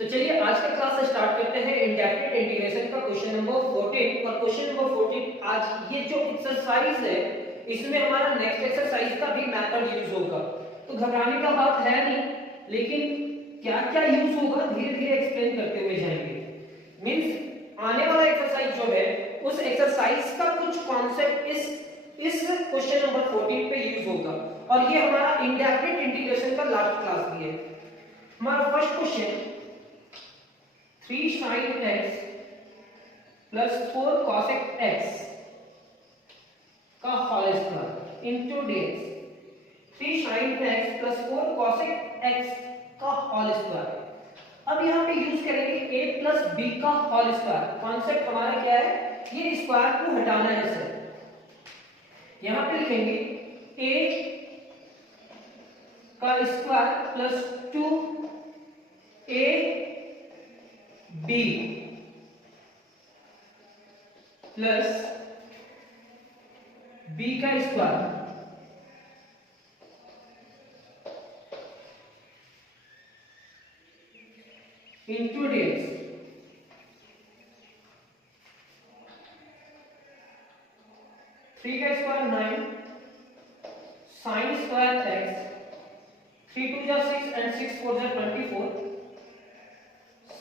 तो चलिए आज का क्लास स्टार्ट करते हैं इंडेफिनिट इंटीग्रेशन का क्वेश्चन नंबर 14। और क्वेश्चन नंबर 14 आज ये जो एक्सरसाइज है इसमें हमारा नेक्स्ट एक्सरसाइज का भी मेथड यूज होगा। तो घबराने का बात है नहीं, लेकिन क्या क्या यूज होगा धीरे धीरे एक्सप्लेन करते हुए जाएंगे। मींस आने वाला एक्सरसाइज जो है उस एक्सरसाइज का कुछ कॉन्सेप्ट इस क्वेश्चन नंबर 14 पे यूज होगा। और ये हमारा इंडेफिनिट इंटीग्रेशन का लास्ट क्लास भी है। हमारा first question 3 sin x plus 4 cosec x का whole square into dx। 3 sin x plus 4 cosec x का होल स्क्वायर। अब यहाँ पे यूज करेंगे a plus b का होल स्क्वायर। कॉन्सेप्ट हमारा क्या है, ये स्क्वायर को हटाना है सर। यहाँ पे लिखेंगे a का square plus 2a b plus b का स्क्वायर इंटू dx। थ्री का स्क्वायर 9 साइन स्क्वायर x, 3 2 जा 6 एंड 6 4 जा 24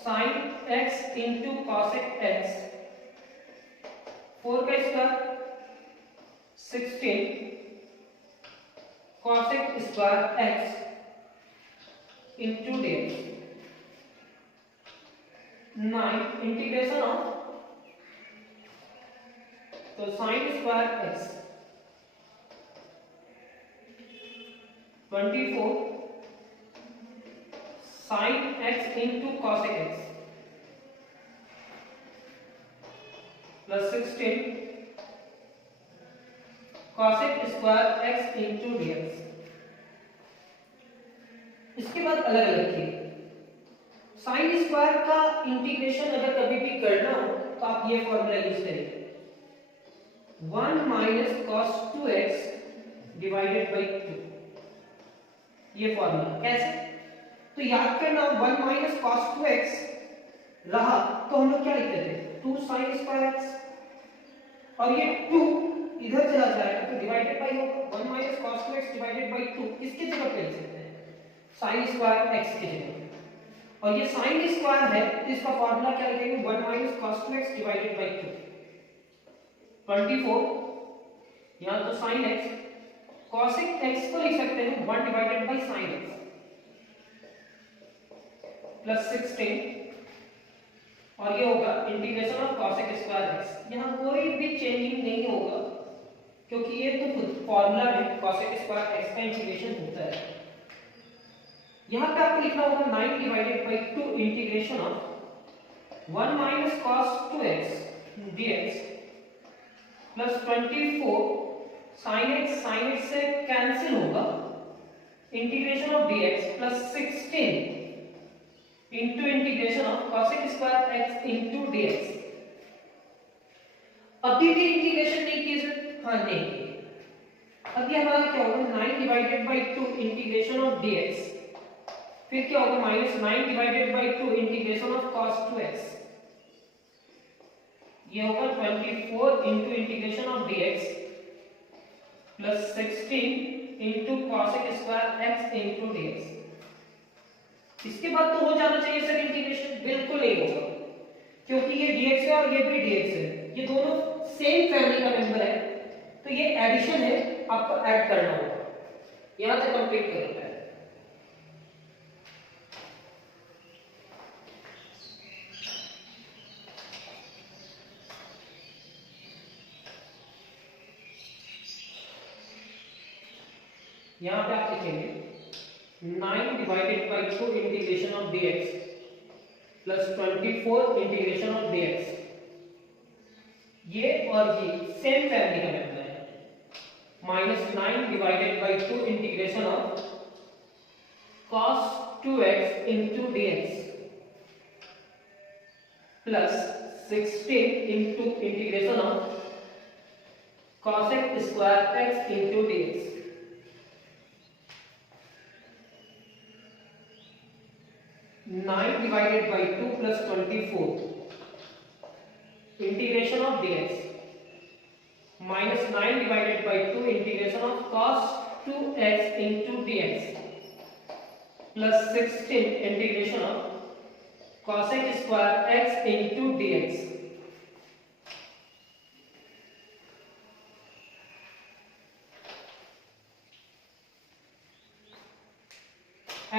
sin x into cosec x। 4 का square 16 cosec square x into dx। 9 integration of, तो sin square x 24 sin x into cosec x plus 16 cosec square x into dx। इसके बाद अलग अलग लिखिए। Sine square का इंटीग्रेशन अगर कभी भी करना हो तो आप ये फॉर्मूला यूज करेंगे 1 minus cos 2x divided by 2। ये फॉर्मूला कैसे, तो याद करना 1 माइनस cos 2x रहा तो हम लोग क्या लिखते थे 2 sin स्क्वायर x, और ये 2 इधर चला जाएगा तो डिवाइडेड बाई होगा 1 minus cos 2x divided by 2। किसके जगह पे लिख सकते हैं, sin स्क्वायर x की जगह। और ये sin स्क्वायर है तो इसका फॉर्मूला क्या लिखेंगे 1 minus cos 2x divided by 2। 24 यहां तो sin x, cosec x को लिख सकते हैं 1 divided by sin x plus 16, और ये होगा integration of cosec square x। यहाँ कोई भी चेंजिंग नहीं होगा क्योंकि ये तो खुद फॉर्मूला में cosec स्क्वायर x का इंटीग्रेशन होता है। यहाँ पे आपको लिखना होगा 9 divided by 2 integration of 1 minus cos 2x dx plus 24 sin x से कैंसिल होगा integration of dx plus 16 into integration of cosec square x into dx। अभी भी इंटीग्रेशन नहीं किए सर, हाँ नहीं किए। अब ये हमारा क्या होगा 9 divided by 2 integration of dx, फिर क्या होगा minus 9 divided by 2 integration of cos 2x। ये होगा 24 into integration of dx plus 16 into cosec square x into dx। इसके बाद तो हो जाना चाहिए सर इंटीग्रेशन, बिल्कुल नहीं होगा क्योंकि ये dx है और ये भी dx है, ये दोनों सेम फैमिली का मेंबर है तो ये एडिशन है, आपको ऐड करना होगा। यहां तक कंप्लीट करो। यहां पे आप लिखेंगे 9 divided by 2 integration of dx plus 24 integration of dx। ये और ये सेम फैमिली का मेंबर है। Minus 9 divided by 2 integration of cos 2x into dx plus 16 into integration of cosec square x into dx। 9 divided by 2 plus 24 integration of dx minus 9 divided by 2 integration of cos 2x into dx plus 16 integration of cosec square x into dx.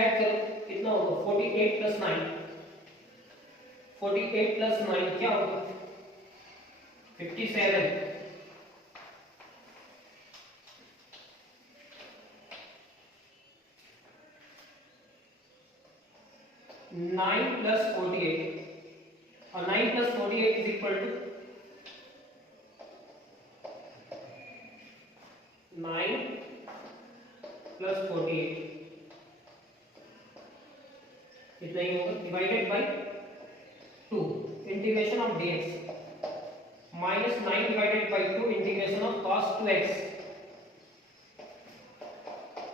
Add करो कितना होगा 48 plus 9 48 plus 9 क्या होगा 57 9 plus 48 और 9 plus 48 is equal to 9 plus 48 इतना ही होगा divided by 2 integration of dx minus 9 divided by 2 integration of cos 2x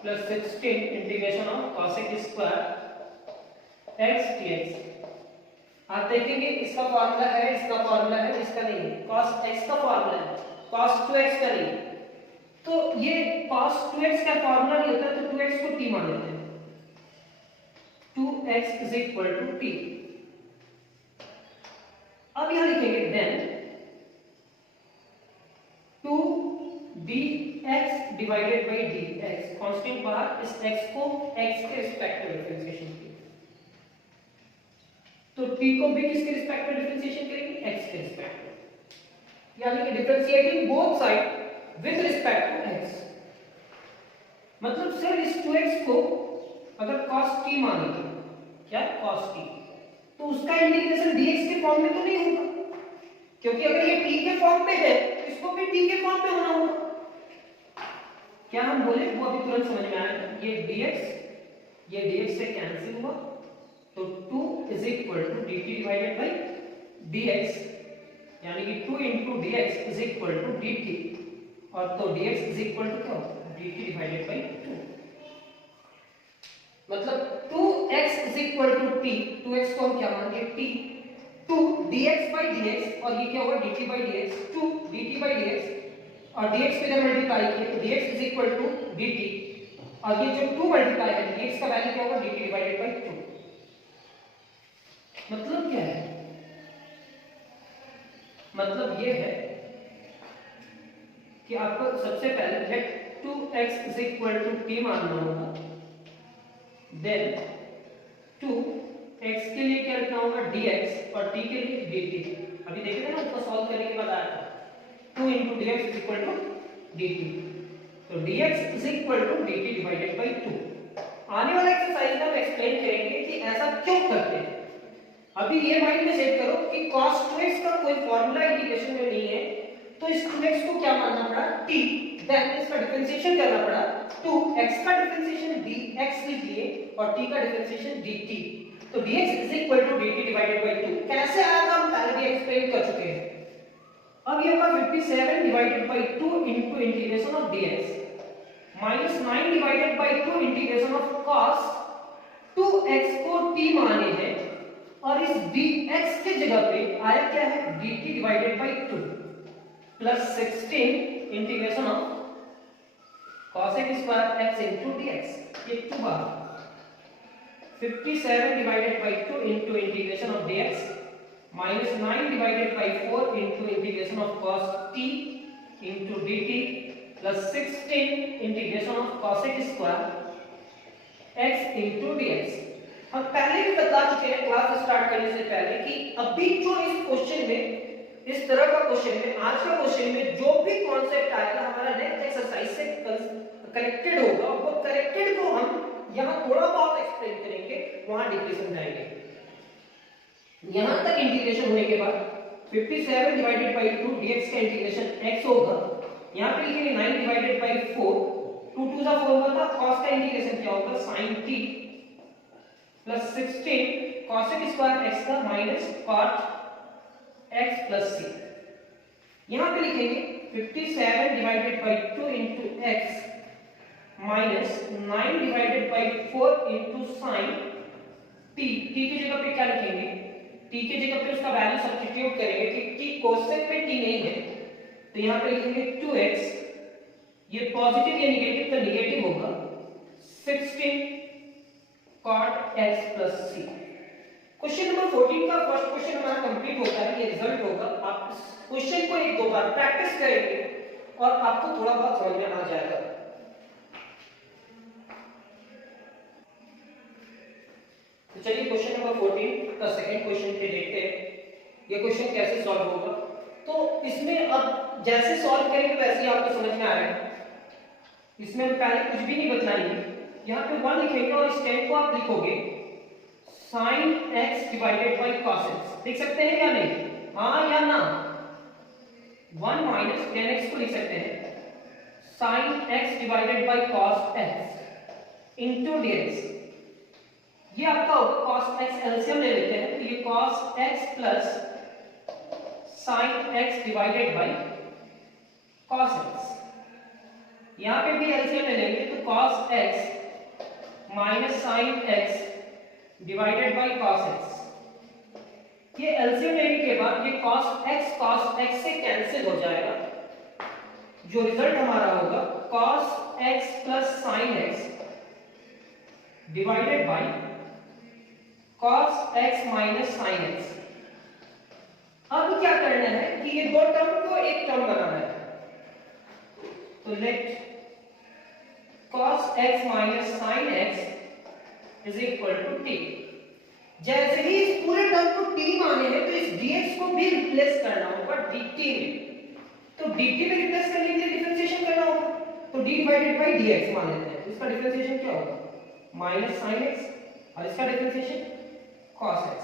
plus 16 integration of cosec square x dx. आप देखेंगे इसका फार्मूला है, इसका फार्मूला है, इसका नहीं है. cos x का फार्मूला है, cos 2x का नहीं. तो ये cos 2x का फार्मूला नहीं होता तो 2x को t मान लेते हैं. 2x is equal to t. अब यहां लिखेंगे then 2dx divided by dx constant बाहर इस x को x के रिस्पेक्ट में डिफरेंशिएशन किया तो t को भी किसके रिस्पेक्ट में डिफरेंशिएशन करेंगे x के रिस्पेक्ट में, यानी कि differentiating both side with respect to x. मतलब सर इस 2x को अगर cos t मानेंगे क्या cos t तो उसका इंटीग्रेशन dx के फॉर्म में तो नहीं होगा, क्योंकि अगर ये t के फॉर्म में है तो इसको भी t के फॉर्म में होना होगा. क्या हम बोले वो अभी तुरंत समझ में आया. ये dx से कैंसिल हुआ तो 2 is equal to dt divided by dx, यानी कि 2 into dx is equal to dt और तो dx is equal to क्या dt divided by 2. मतलब 2x is equal to t, 2x को हम क्या मानेंगे t, 2 dx by dx और ये क्या होगा dt by dx, 2 dt by dx और dx पे जब मल्टीप्लाई किए तो dx is equal to dt और ये जो 2 मल्टीप्लाई है dx का वैल्यू क्या होगा dt divided by 2. मतलब क्या है, मतलब ये है कि आपको सबसे पहले late 2x is equal to t मानना होगा, देन 2x के लिए क्या लिखना होगा dx और t के लिए dt. अभी देखे थे ना उसको सॉल्व करने के बाद आया था 2 into dx is equal to dt, तो dx is equal to dt divided by 2. आने वाला एक्सरसाइज में हम एक्सप्लेन करेंगे कि ऐसा क्यों करते हैं. अभी ये माइंड में सेट करो कि cos 2x का कोई फार्मूला इंटीग्रेशन में नहीं है तो इस 2x को क्या मानना पड़ा t, देन इसका डिफरेंशिएशन करना पड़ा 2x का डिफरेंशिएशन dx लिख लिए और t का डिफरेंशिएशन dt. तो dx is equal to dt divided by 2 कैसे आया था हम पहले भी एक्सप्लेन कर चुके हैं. अब ये होगा 57 divided by 2 into integration of dx minus 9 divided by 2 integration of cos 2x को t माने हैं और इस dx के जगह पे आया क्या है dt divided by 2 plus 16 integration of cosec square x into dx. ये 2 बार 57 divided by 2 into integration of dx minus 9 divided by 4 into integration of cos t into dt plus 16 integration of cosec square x into dx. हम पहले भी बता चुके हैं class start करने से पहले कि अभी जो इस क्वेश्चन में इस तरह का क्वेश्चन में आज का क्वेश्चन में जो भी कॉन्सेप्ट आएगा हमारा नेक्स्ट एक्सरसाइज से कनेक्टेड होगा वो कनेक्टेड को हम यहां थोड़ा बहुत एक्सप्लेन करेंगे, वहां डीपली समझाएंगे. यहां तक इंटीग्रेशन होने के बाद 57 डिवाइडेड बाय 2 dx का इंटीग्रेशन x होगा. यहां पे लिखेंगे 9 डिवाइडेड बाय 4 2 2 जा 4 होगा तो cos का इंटीग्रेशन क्या होगा sin t plus 16 cosec square x का minus cot x plus c. यहां पे लिखेंगे 57 divided by 2 into x minus 9 divided by 4 into sin T की जगह पे क्या लिखेंगे, टी की जगह पे उसका वैल्यू सब्स्टिट्यूट करेंगे कि टी कोसेक में टी नहीं है, तो यहाँ पे लिखेंगे 2x, ये पॉजिटिव या निगेटिव, तो निगेटिव होगा 16 cot x plus c। Question number 14 का फर्स्ट क्वेश्चन हमारा कंप्लीट होता है, ये रिजल्ट होगा। आप इस क्वेश्चन को एक दो बार प्रैक्टिस करेंगे और आपको थोड़ा बहुत समझ में आ जाएगा। तो चलिए क्वेश्चन नंबर 14 का सेकंड क्वेश्चन पे देखते हैं ये क्वेश्चन कैसे सॉल्व होगा। तो इसमें अब जैसे सॉल्व करेंगे वैसे ही आपको समझ में आ रहा है, इसमें हम पहले कुछ भी नहीं बताएंगे, यहाँ पे 1 लिखेंगे और इस 10 को आप लिखोगे sin x divided by cos x। लिख सकते हैं या नहीं, हाँ या ना, 1 माइनस 10x को लिख सकते हैं sin x divided by cos x into dx। ये आपका होगा cos x, एलसीएम ले लेते हैं, तो ये cos x plus sin x divided by cos x। यहां पे भी एलसीएम ले लेंगे तो cos x minus sin x divided by cos x। ये एलसीएम लेने के बाद ये cos x से कैंसिल हो जाएगा, जो रिजल्ट हमारा होगा cos x plus sin x divided by cos x minus sin x। अब क्या करना है कि ये दो टर्म को एक टर्म बनाना है, तो let cos x minus sin x is equal to t। जैसे ही इस पूरे टर्म को t माने हैं तो इस dx को भी रिप्लेस करना होगा dt में, तो dt में रिप्लेस करने के लिए डिफरेंशिएशन करना होगा, तो d डिवाइडेड बाय dx मान लेते हैं, तो इसका डिफरेंशिएशन क्या होगा माइनस sin x और इसका डिफरेंशिएशन cos x।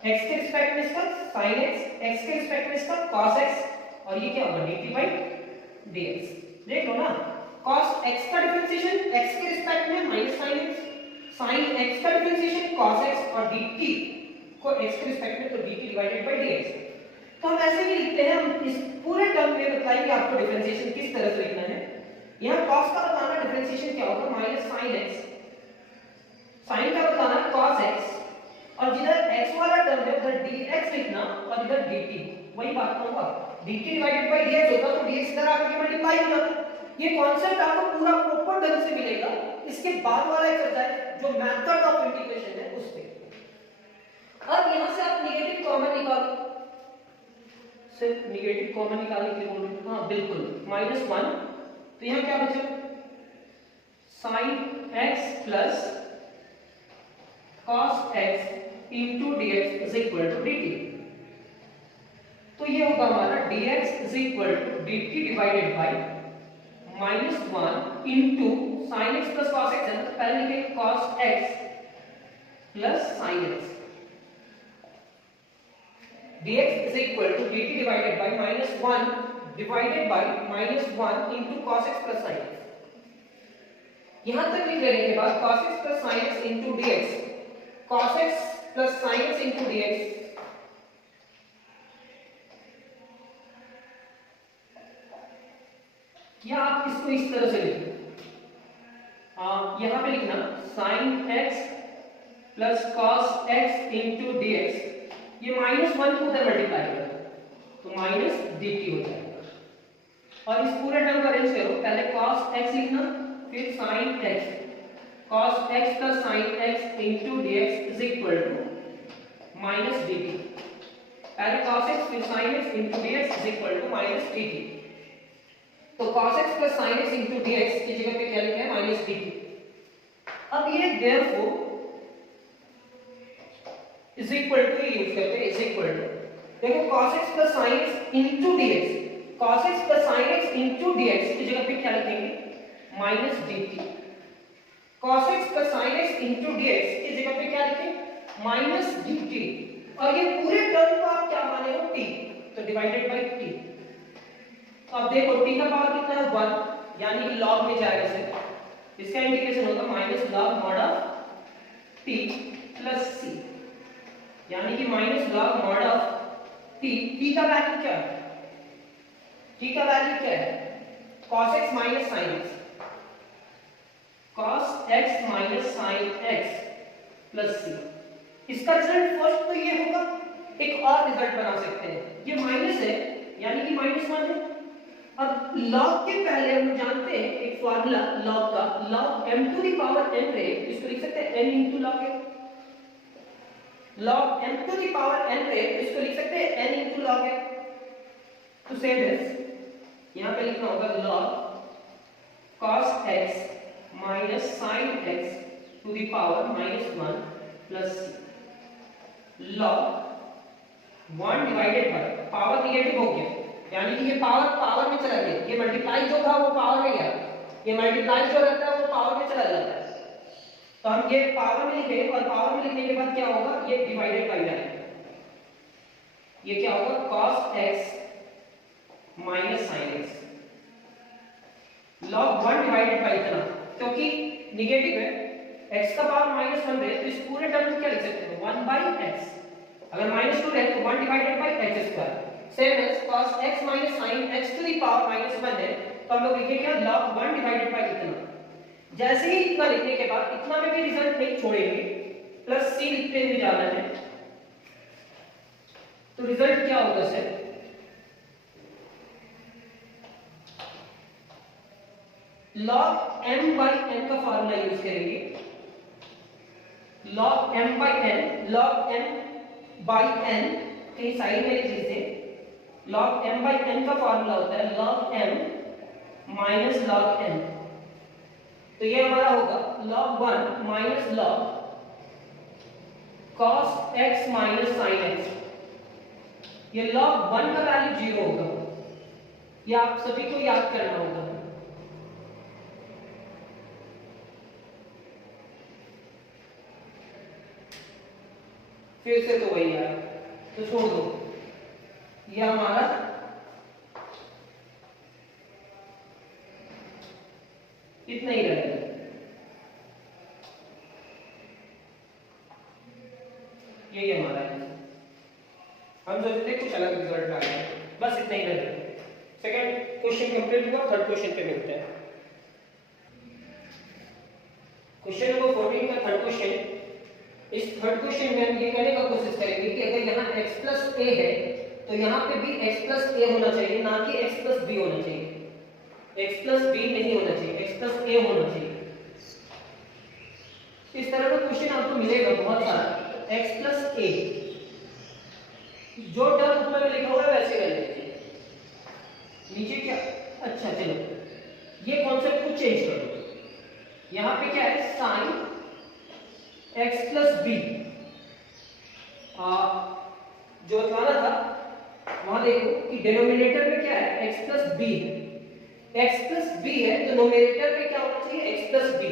x के रिस्पेक्ट में इसका sin x, x के रिस्पेक्ट में इसका cos x और ये क्या होगा dt बाय dx। देख लो ना, cos x का डिफरेंशिएशन x के रिस्पेक्ट में minus sin x, sin x का डिफरेंशिएशन cos x और dt को x के रिस्पेक्ट में तो dt डिवाइडेड बाय dx। तो हम ऐसे भी लिखते हैं, हम इस पूरे टर्म में बताएंगे आपको डिफरेंशिएशन किस तरह से लिखना है। यहां cos का बताना डिफरेंशिएशन क्या होगा माइनस sin x, sin का बताना cos x और जिधर x वाला टर्म है उधर dx लिखना और इधर dt, वही बात होगा dt डिवाइडेड बाय dx होगा, तो dx इधर आकर के मल्टीप्लाई होगा। ये कांसेप्ट आपको पूरा प्रॉपर ढंग से मिलेगा इसके बाद वाला एक्सरसाइज जो मेथड ऑफ इंटीग्रेशन है उस पे। अब यहां से आप नेगेटिव कॉमन निकालो, सिर्फ नेगेटिव कॉमन निकालने के लिए बोल रहे हैं, हां बिल्कुल -1, तो यहां क्या बचेगा sin x plus cos x into dx is equal to dt। तो ये होगा हमारा dx is equal to dt divided by -1 into sin x plus cos x है, तो पहले लिखेंगे cos x plus sin x। dx is equal to dt divided by -1 divided by -1 into cos x plus sin x। यहां तक लिख लेने के बाद cos x plus sin x into dx, cos x plus sin x into dx या आप इसको इस तरह से लिखें, यहां पे लिखना sin x plus cos x into dx, ये -1 को उधर मल्टीप्लाई करो तो माइनस dt हो जाएगा। और इस पूरे टर्म को अरेंज करो, पहले cos x लिखना फिर sin x, cos x plus sin x into dx is equal to minus dt। पहले cos x फिर sin x into dx is equal to minus dt। तो cos x plus sin x into dx की जगह पे क्या लिखा है minus dt। अब ये therefore is equal to use करते हैं, is equal to, देखो cos x plus sin x into dx, cos x plus sin x into dx की जगह पे क्या लिखेंगे minus dt। cos x plus sin x into dx की जगह पे क्या लिखें minus dt, और ये पूरे टर्म को आप क्या माने हो t, तो डिवाइडेड बाय t। तो अब देखो t का पावर कितना है 1, यानी कि log में जाएगा से, इसका इंटीग्रेशन होगा minus log mod of t plus c, यानी कि minus log mod of t। t का वैल्यू क्या है, t का वैल्यू क्या है cos x minus sin x, cos x minus sin x plus C. इसका रिजल्ट फर्स्ट तो ये होगा, एक और रिजल्ट बना सकते हैं, ये माइनस है यानी कि -1 है। अब log के पहले हम जानते हैं एक फार्मूला log का, log m to the power n रे, इसको लिख सकते हैं n into log m, log m to the power n रे, इसको लिख सकते हैं n into log m। तो सेम दिस, यहां पे लिखना होगा log cos x minus sin x to the power -1 plus c, log 1 divided by, power negative हो गया यानी कि ये पावर में चला गया, ये मल्टीप्लाई जो था वो पावर में गया, ये मल्टीप्लाई जो रहता है वो पावर में चला जाता है। तो हम ये पावर में लिखे और पावर में लिखने के बाद क्या होगा, ये डिवाइडेड बाय जाएगा, ये क्या होगा cos x minus sin x, log 1 divided bye इतना, क्योंकि निगेटिव है x का पावर -1 है तो इस पूरे टर्म को क्या लिख सकते हैं 1 by x, अगर -2 है तो 1 divided by x square, same as cos x minus sin x to the power -1 है तो हम लोग लिखेंगे क्या log 1 डिवाइडेड बाय इतना। जैसे ही इतना लिखने के बाद इतना में भी रिजल्ट नहीं छोड़ेंगे, प्लस c लिखते हुए जाना है, तो रिजल्ट क्या होगा sir, log m by n का फार्मूला यूज करेंगे, log m by n, log m by n कहीं साइड में लिख लीजिए, log m by n का फार्मूला होता है log m minus log n, तो ये हमारा होगा log 1 minus log cos x minus sin x, ये log 1 का वैल्यू 0 होगा, ये आप सभी को याद करना होगा। फिर से तो वही आया तो छोड़ दो, ये हमारा इतना ही रहेगा, यही हमारा है, हम सोचते कुछ अलग रिजल्ट आ गया, बस इतना ही रहेगा। सेकंड क्वेश्चन कंप्लीट हुआ, थर्ड क्वेश्चन पे मिलते हैं। क्वेश्चन नंबर 14 का थर्ड क्वेश्चन, इस थर्ड क्वेश्चन में हम ये कहने का कोशिश करेंगे कि अगर यहाँ x plus a है तो यहाँ पे भी x plus a होना चाहिए, ना कि x plus b होना चाहिए, x plus b नहीं होना चाहिए, x plus a होना चाहिए। इस तरह का क्वेश्चन आपको मिलेगा बहुत सारा, x plus a, जो टर्म ऊपर में लिखा हुआ है वैसे कर लीजिए, नीचे क्या, अच्छा चलो ये कॉन्सेप्ट को चेंज कर दो, यहाँ पे क्या है sin x plus b, जो बताना था वहां देखो कि डिनोमिनेटर में क्या है x plus b है, x plus b है तो नोमिनेटर में क्या होना चाहिए x plus b,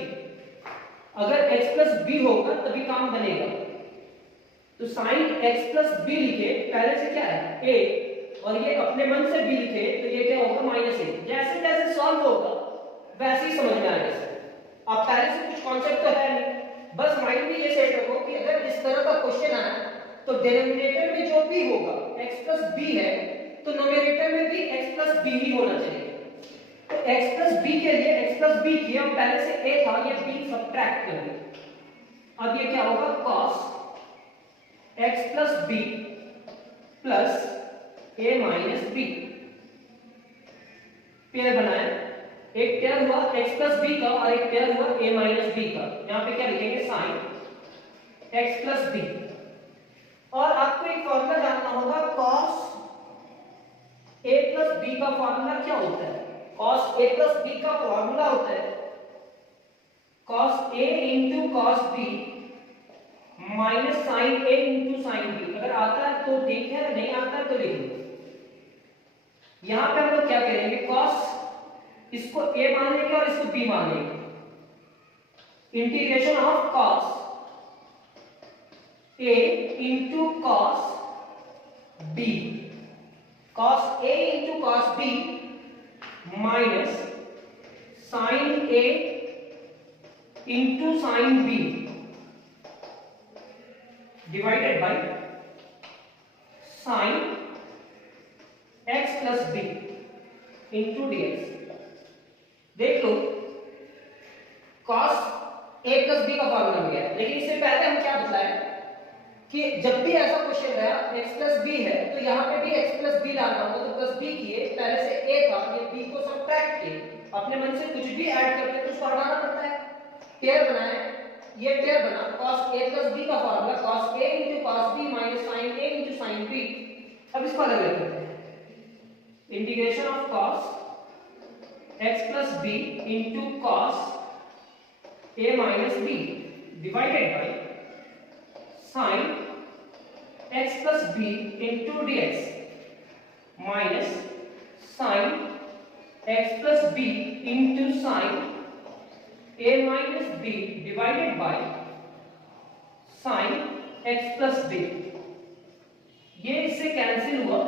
अगर x plus b होगा तभी काम बनेगा, तो sin x plus b लिखे, पहले से क्या है a और ये अपने मन से b लिखे तो ये क्या होगा -a, जैसे जैसे सॉल्व होगा वैसे ही समझ में आएगा। अब पहले से कुछ कॉन्सेप्ट तो है नहीं, बस माइंड में ये सेट रखो कि अगर इस तरह का क्वेश्चन आए तो डिनोमिनेटर में जो भी होगा x plus b है तो नोमिनेटर में भी x plus b ही होना चाहिए, तो x plus b के लिए x plus b किया, पहले से a था ये b सब्ट्रैक्ट कर दिया, अब ये क्या होगा cos x plus b plus a minus b, pair बनाया, एक पेयर हुआ x plus b का और एक पेयर हुआ a minus b का, यहाँ पे क्या लिखेंगे sin x plus b, और आपको एक फॉर्मूला जानना होगा cos a plus b का फॉर्मूला क्या होता है, cos a plus b का फॉर्मूला होता है cos a into cos b minus sin a into sin b, अगर आता है तो ठीक है, नहीं आता है तो लिख लो। यहाँ पे हम लोग क्या करेंगे, cos इसको a मान लेंगे और इसको b मान लेंगे, integration of cos a into cos b, cos a into cos b minus sin a into sin b divided by sin x plus b into dx। देख लो cos a plus b का formula मिल गया, लेकिन इससे पहले हम क्या कि जब भी ऐसा क्वेश्चन रहा x प्लस बी है तो यहाँ पे भी x प्लस बी लाना होगा, तो प्लस बी किए, पहले से a था, ये b को सब्ट्रैक्ट किए, अपने मन से कुछ भी ऐड करके तो उसको हटाना पड़ता है, पेयर बनाए, ये पेयर बना cos a प्लस b का formula cos a into cos b minus sin a into sin b। अब इसको अलग करते हैं, integration of cos x plus b into cos a minus b divided by sin x plus b into dx minus sin x plus b into sin a minus b divided by sin x plus b। ये इससे cancel हुआ,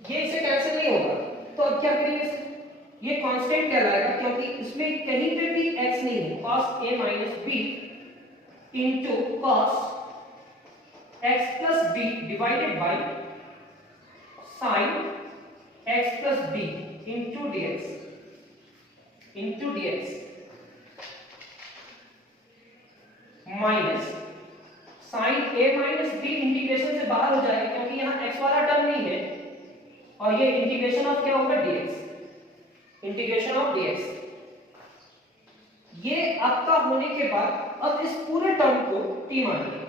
ये इससे cancel नहीं होगा, तो अब क्या करेंगे, ये कांस्टेंट कहलाएगा क्योंकि इसमें कहीं पे भी x नहीं है, cos a minus b into cos x plus b divided by sin x plus b into dx minus sin a minus b integration से बाहर हो जाएगा क्योंकि यहाँ x वाला टर्म नहीं है, और ये इंटीग्रेशन ऑफ क्या होगा dx, इंटीग्रेशन ऑफ dx। ये आपका होने के बाद अब इस पूरे टर्म को t मानिए,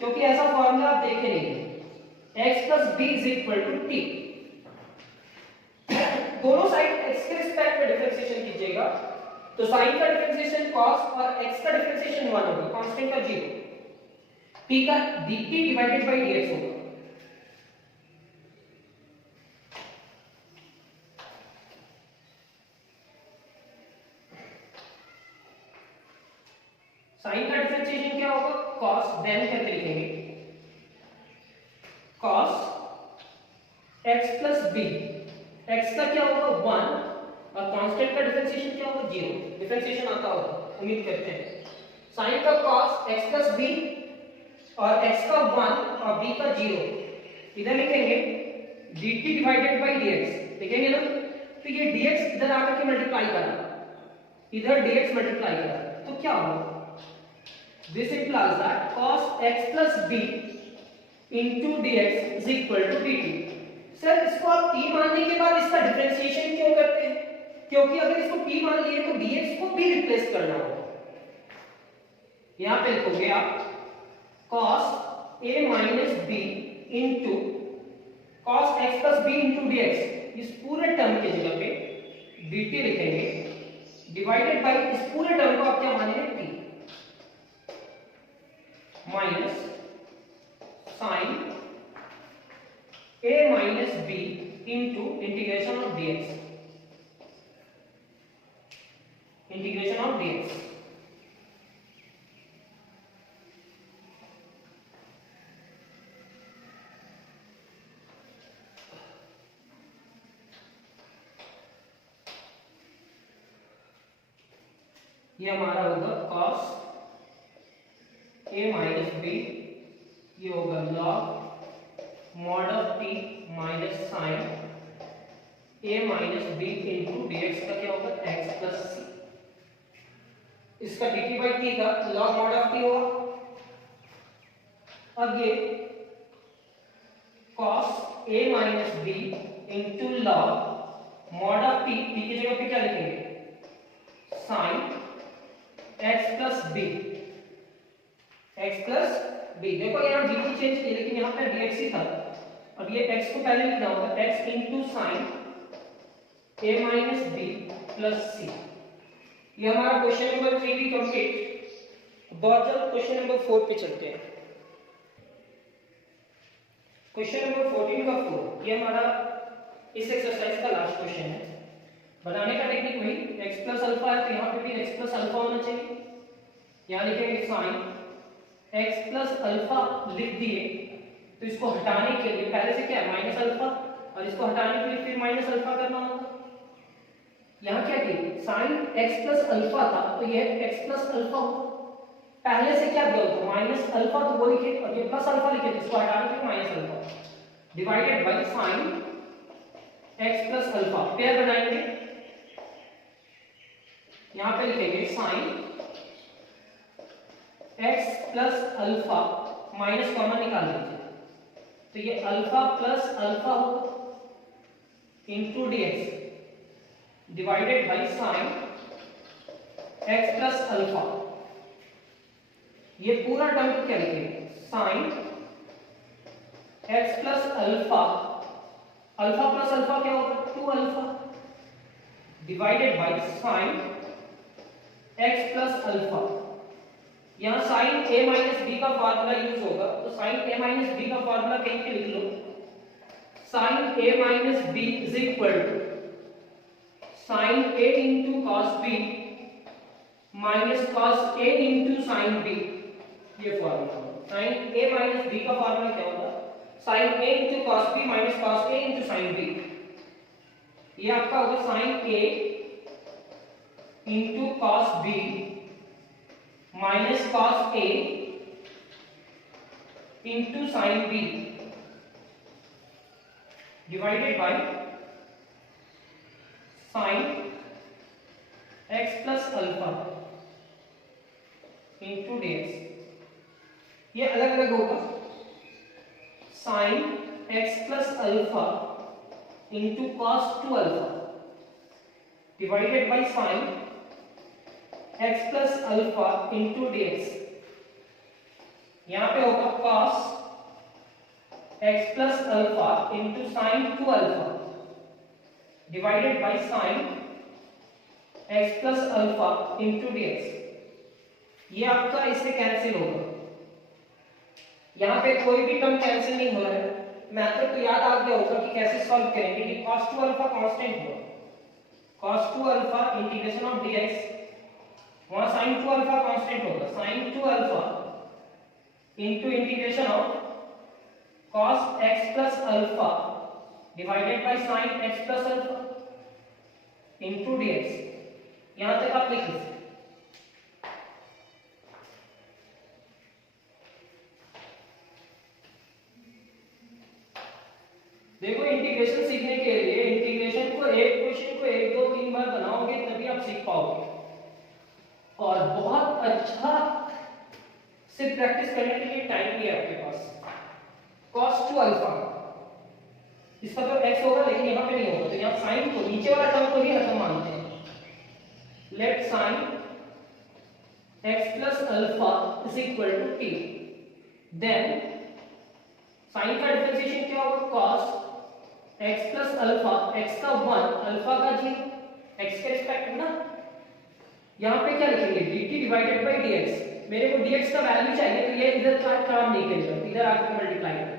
क्योंकि ऐसा फॉर्मूला आप देखे नहीं है, x plus b is equal to t। दोनों साइड x के रिस्पेक्ट में डिफरेंशिएशन कीजिएगा, तो sin का डिफरेंशिएशन cos और x का डिफरेंशिएशन 1 होगा, कांस्टेंट का 0, t का dt डिवाइडेड बाय dx होगा। साइन का डिफरेंशिएशन क्या होगा, cos, देन करके लिखेंगे cos x plus b, x का क्या होगा 1 और कांस्टेंट का डिफरेंशिएशन क्या होगा 0, डिफरेंशिएशन आता होगा उम्मीद करते हैं। साइन का cos x plus b और x का 1 और b का 0, इधर लिखेंगे dt डिवाइडेड बाय dx, लिखेंगे ना, तो ये dx इधर आकर के मल्टीप्लाई करा, इधर dx मल्टीप्लाई करा, तो क्या होगा, this implies that cos x plus b into dx is equal to dt। Sir इसको आप t मानने के बाद इसका डिफरेंशिएशन क्यों करते हैं, क्योंकि अगर इसको t मान लिए तो dx को भी रिप्लेस करना होगा। यहां पे लिखोगे आप cos a minus b into cos x plus b into dx, इस पूरे टर्म के जगह पे dt लिखेंगे डिवाइडेड बाय इस पूरे टर्म को आप क्या मानेंगे t minus sin a minus b into integration of dx, integration of dx। ये हमारा होगा cos a minus b, ये होगा log mod of t minus sin a minus b into dx का क्या होगा x plus c, इसका dt by t का log mod of t होगा। अब ये cos a minus b into log mod of t, t की जगह पे क्या लिखेंगे sin x plus b, x plus b। देखो यहाँ dt चेंज किया लेकिन यहाँ पे dx ही था, अब ये x को पहले लिखना होगा x into sin a minus b plus c। ये हमारा क्वेश्चन नंबर 3 भी कंप्लीट। बहुत जल्द क्वेश्चन नंबर 4 पे चलते हैं। क्वेश्चन नंबर 14 का 4, ये हमारा इस एक्सरसाइज का लास्ट क्वेश्चन है। बनाने का टेक्निक वही, x प्लस अल्फा है तो यहाँ पे भी x प्लस अल्फा होना चाहिए। यहाँ लिखेंगे sin x प्लस अल्फा लिख दिए, तो इसको हटाने के लिए पहले से क्या है माइनस अल्फा, और इसको हटाने के लिए फिर माइनस अल्फा करना होगा। यहाँ क्या किया sin x प्लस अल्फा था तो यह x प्लस अल्फा होगा, पहले से क्या दिया होगा माइनस अल्फा, तो वो लिखे, और ये प्लस अल्फा लिखे, इसको हटाने के लिए minus alpha divided by sin x plus alpha. Pair बनाएंगे, यहाँ पे लिखेंगे sin x plus alpha minus common निकाल लीजिए, तो ये अल्फा प्लस अल्फा होगा into dx divided by sine x plus alpha. ये पूरा टर्म क्या लिखेंगे, sine x plus alpha, alpha plus alpha क्या होगा 2 alpha divided by sine x plus alpha. यहां साइन a माइनस b का फार्मूला यूज होगा, तो साइन a माइनस b का फार्मूला कहीं पे लिख लो, sine a minus b is equal to sine a into cos b minus cos a into sine b। ये formula sine a minus b का फार्मूला क्या होगा, sine a into cos b minus cos a into sine b। ये आपका होगा sine a into cos b minus cos a into sine b divided by sine x plus alpha into dx। ये अलग अलग होगा, sine x plus alpha into cos 2 alpha divided by sine x plus alpha into dx। यहां पे होगा cos x plus alpha into sine 2 alpha divided by sine x plus alpha into dx। ये आपका इससे कैंसिल होगा, यहां पे कोई भी टर्म कैंसिल नहीं हो रहा है। मेथड तो याद आ गया होगा कि कैसे सॉल्व करेंगे कि cos 2 अल्फा कांस्टेंट हुआ, cos 2 alpha integration of dx, वहां sin 2 अल्फा कांस्टेंट होगा, sin 2 alpha into integration of cos x plus alpha divided by sin x plus alpha into dx। यहां तक आप लिख लीजिए। देखो इंटीग्रेशन सीखने के लिए इंटीग्रेशन को एक क्वेश्चन को 1 2 3 बार बनाओगे तभी आप सीख पाओगे, और बहुत अच्छा से प्रैक्टिस करने के लिए टाइम भी है आपके पास। cos 2 अल्फा, इसका तो x होगा लेकिन यहां पे नहीं होगा, तो यहां sin को नीचे वाला टर्म को ही हम मानते हैं। Let sin x plus alpha is equal to t, then sin का डिफरेंशिएशन क्या होगा, cos x plus alpha, x का 1 अल्फा का 0, x के रिस्पेक्ट में ना। यहां पे क्या लिखेंगे dt डिवाइडेड बाय dx। मेरे को dx का वैल्यू चाहिए, तो ये इधर काम नहीं करेगा, इधर आके मल्टीप्लाई करें,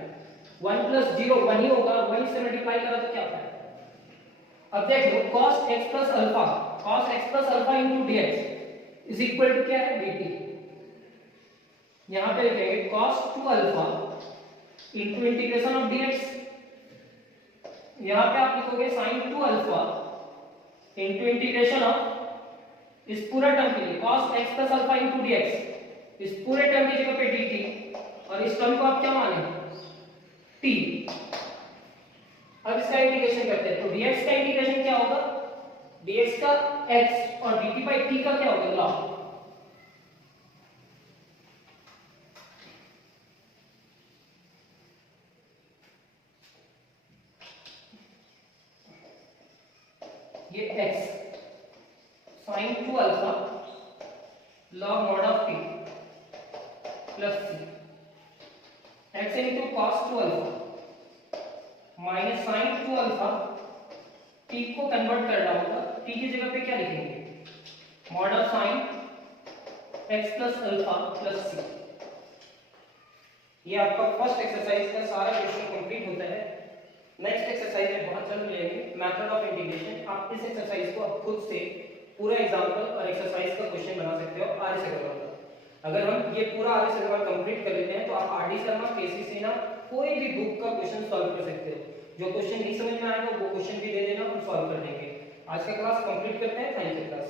1 प्लस 0 1 ही होगा, 1 से मल्टीप्लाई करा तो क्या होता है। अब देख लो cos x plus alpha, cos x plus alpha into dx is equal to क्या है dt। यहां पे लिखेंगे cos 2 alpha into integration of dx। यहां पे आप लिखोगे sin 2 alpha into integration of इस पूरा टर्म के लिए cos x plus alpha into dx, इस पूरे टर्म की जगह पे dt, और इस टर्म को आप क्या माने t। अब इसका इंटीग्रेशन करते हैं, तो dx का इंटीग्रेशन क्या होगा, dx का x और dt बाय t का क्या होगा लॉग। ये x sin 2 alpha log mod of t plus c, x into cos 2 alpha minus sin 2 alpha, t को कन्वर्ट करना होगा, t की जगह पे क्या लिखेंगे mod of sin x plus alpha plus c। ये आपका फर्स्ट एक्सरसाइज का सारा क्वेश्चन कंप्लीट होता है। नेक्स्ट एक्सरसाइज में बहुत जल्द मिलेंगे मेथड ऑफ इंटीग्रेशन। आप इस एक्सरसाइज को आप खुद से पूरा एग्जांपल और एक्सरसाइज का क्वेश्चन बना सकते हो आर्य शर्मा का। अगर हम ये पूरा आर्य शर्मा कंप्लीट कर लेते हैं तो आप आरडी शर्मा, केसी सिन्हा कोई भी बुक का क्वेश्चन सॉल्व कर सकते हो। जो क्वेश्चन नहीं समझ में आएगा वो क्वेश्चन भी दे देना, हम सॉल्व कर देंगे। आज का क्लास कंप्लीट करते हैं। Thank you class.